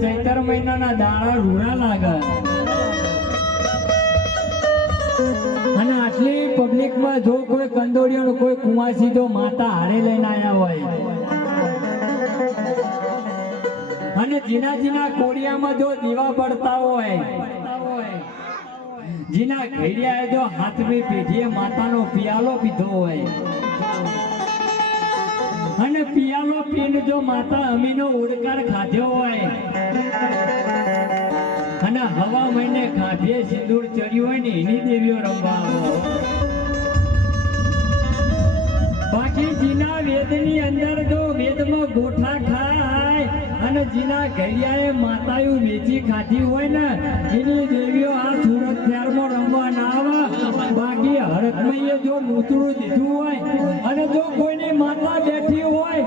ચૈતર મહિનાના દાડા રૂડા લાગે અને આટલી પબ્લિકમાં જો કોઈ કંદોડિયો કોઈ કુંવાસી જો માતા હારે લઈને આવ્યા હોય અને જીના જીના કોડિયામાં જો દીવા પડતા હોય જીના ઘેડિયાએ જો હાથમી પેઢીએ માતાનો પિયાલો પીધો હોય અને પિયાલો પીને જો માતા અમીનો ઉડકાર ખાધ્યો હોય અને હવા મહિને કાઢીએ સિંદૂર ચડ્યું હોય ને એની દેવીઓ રમવા બાકી જીના વેદની અંદર જો વેદમાં ગોઠા ખાય અને જીના ઘડિયાએ માતાયું વેચી ખાધી હોય ને એની દેવીઓ આ સુરત શહેરમાં રમવા ના આવે બાકી હરકમઈએ જો મૂતરું દીધું હોય અને જો કોઈની માતા બેઠી હોય